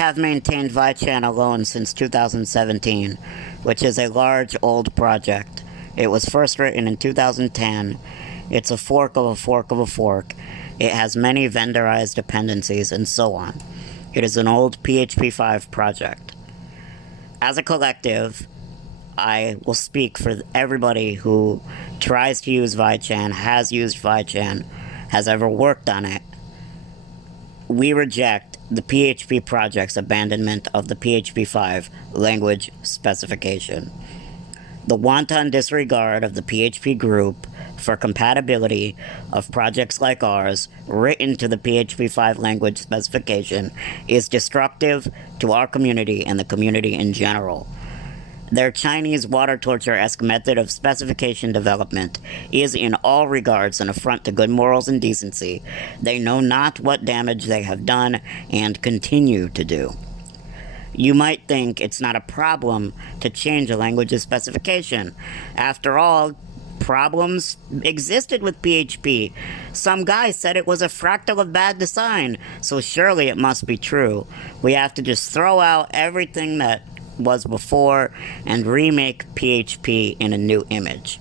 have maintained Vichan alone since 2017, which is a large, old project. It was first written in 2010. It's a fork of a fork of a fork. It has many vendorized dependencies and so on. It is an old PHP 5 project. As a collective, I will speak for everybody who tries to use Vichan, has used Vichan, has ever worked on it. We reject the PHP project's abandonment of the PHP 5 language specification. The wanton disregard of the PHP Group for compatibility of projects like ours written to the PHP 5 language specification is destructive to our community and the community in general. Their Chinese water torture-esque method of specification development is in all regards an affront to good morals and decency. They know not what damage they have done and continue to do. You might think it's not a problem to change a language's specification. After all, problems existed with PHP. Some guy said it was a fractal of bad design, so surely it must be true. We have to just throw out everything that was before and remake PHP in a new image.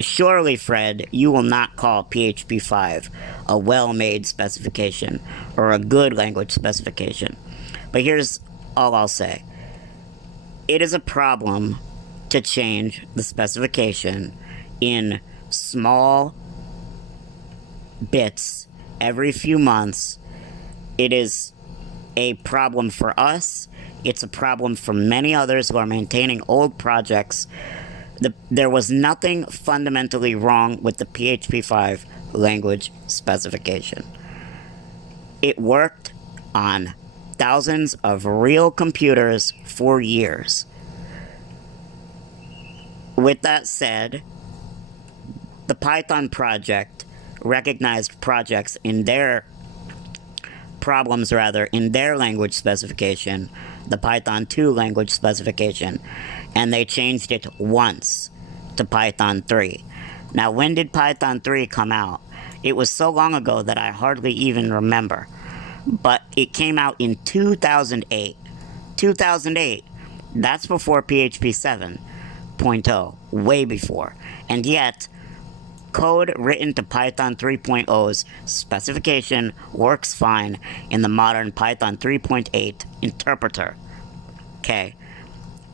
Surely, Fred, you will not call PHP 5 a well-made specification or a good language specification. But here's all I'll say. It is a problem to change the specification in small bits every few months. It is a problem for us. It's a problem for many others who are maintaining old projects. There was nothing fundamentally wrong with the PHP 5 language specification. It worked on thousands of real computers for years. With that said, the Python project recognized projects in their in their language specification, the Python 2 language specification, and they changed it once to Python 3. Now, when did Python 3 come out? It was so long ago that I hardly even remember. But it came out in 2008. 2008. That's before PHP 7.0. Way before. And yet, code written to Python 3.0's specification works fine in the modern Python 3.8 interpreter. Okay.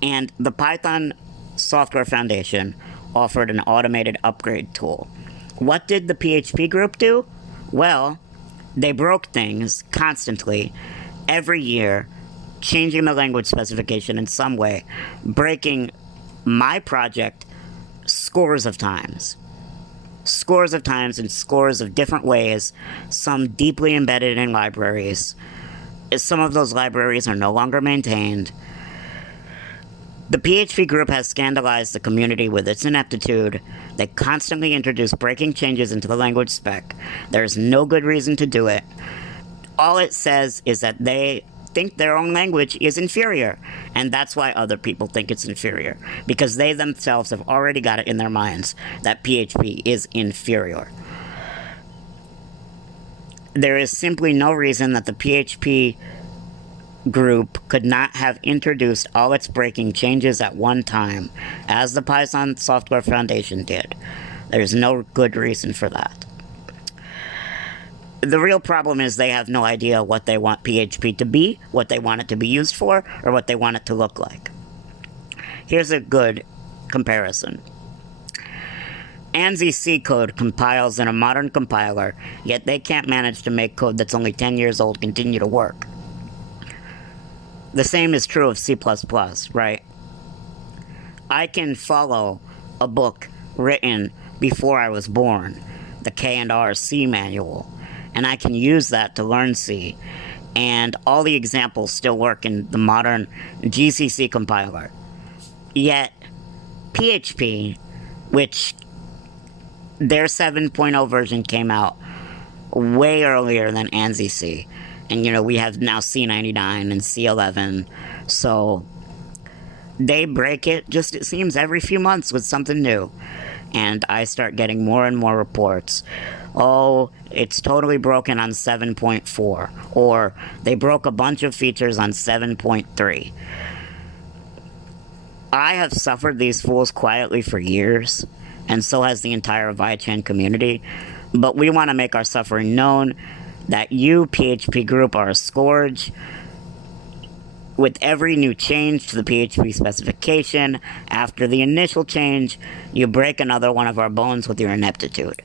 And the Python Software Foundation offered an automated upgrade tool. What did the PHP Group do? Well, they broke things constantly, every year, changing the language specification in some way, breaking my project scores of times. Scores of times in scores of different ways, some deeply embedded in libraries. Some of those libraries are no longer maintained. The PHP Group has scandalized the community with its ineptitude. They constantly introduce breaking changes into the language spec. There's no good reason to do it. All it says is that they think their own language is inferior, and that's why other people think it's inferior, because they themselves have already got it in their minds that PHP is inferior. There is simply no reason that the PHP Group could not have introduced all its breaking changes at one time, as the Python Software Foundation did. There's no good reason for that. The real problem is they have no idea what they want PHP to be, what they want it to be used for, or what they want it to look like. Here's a good comparison. ANSI C code compiles in a modern compiler, yet they can't manage to make code that's only 10 years old continue to work. The same is true of C++, right? I can follow a book written before I was born, the K&R C manual, and I can use that to learn C, and all the examples still work in the modern GCC compiler. Yet, PHP, which their 7.0 version came out way earlier than ANSI C, and we have now C99 and C11, so they break it just, it seems, every few months with something new. And I start getting more and more reports oh, it's totally broken on 7.4, or they broke a bunch of features on 7.3. I have suffered these fools quietly for years, and so has the entire Vichan community, but we want to make our suffering known that you, PHP Group, are a scourge. With every new change to the PHP specification, after the initial change, you break another one of our bones with your ineptitude.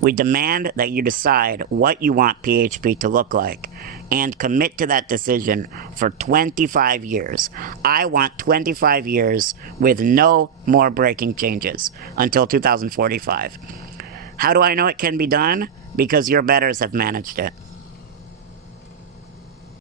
We demand that you decide what you want PHP to look like and commit to that decision for 25 years. I want 25 years with no more breaking changes until 2045. How do I know it can be done? Because your betters have managed it.